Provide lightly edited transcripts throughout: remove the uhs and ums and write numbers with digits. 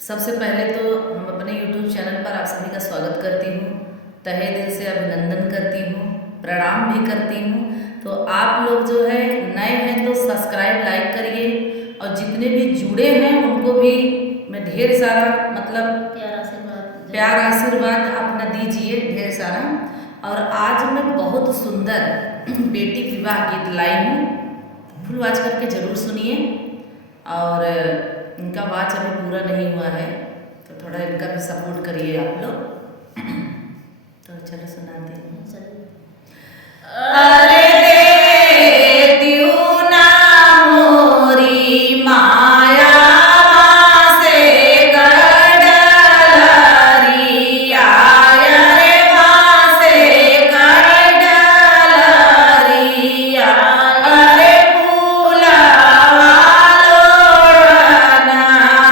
सबसे पहले तो हम अपने YouTube चैनल पर आप सभी का स्वागत करती हूँ। तहे दिल से अभिनंदन करती हूँ, प्रणाम भी करती हूँ। तो आप लोग जो है नए हैं तो सब्सक्राइब लाइक करिए, और जितने भी जुड़े हैं उनको भी मैं ढेर सारा मतलब प्यार आशीर्वाद अपना दीजिए ढेर सारा। और आज मैं बहुत सुंदर बेटी विवाह गीत लाई हूँ, फुल वाच करके ज़रूर सुनिए। और इनका वाच अभी पूरा नहीं हुआ है तो थोड़ा इनका भी सपोर्ट करिए आप लोग। तो चलो सुनाते हैं। अरे देती हूँ ना मोरी माया से कर डलरी, आया रे माँ से कर डलरी, अरे फूला वालोड़ना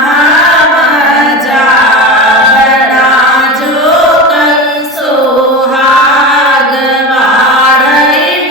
हम जागना जो कल सोहाग वारई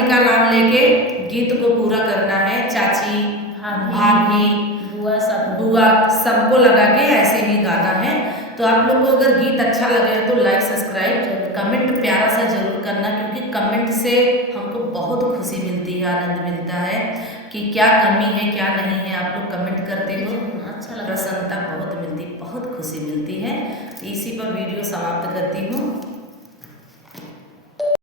जी का नाम लेके गीत को पूरा करना है। चाची, भाभी, बुआ सबको लगा के ऐसे ही गाना है। तो आप लोग को अगर गीत अच्छा लगे तो लाइक, सब्सक्राइब, कमेंट प्यारा सा जरूर करना, क्योंकि कमेंट से हमको बहुत खुशी मिलती है, आनंद मिलता है कि क्या कमी है क्या नहीं है। आप लोग कमेंट करते हो, अच्छा लगता है, प्रसन्नता बहुत मिलती, बहुत खुशी मिलती है। इसी पर वीडियो समाप्त करती हूँ।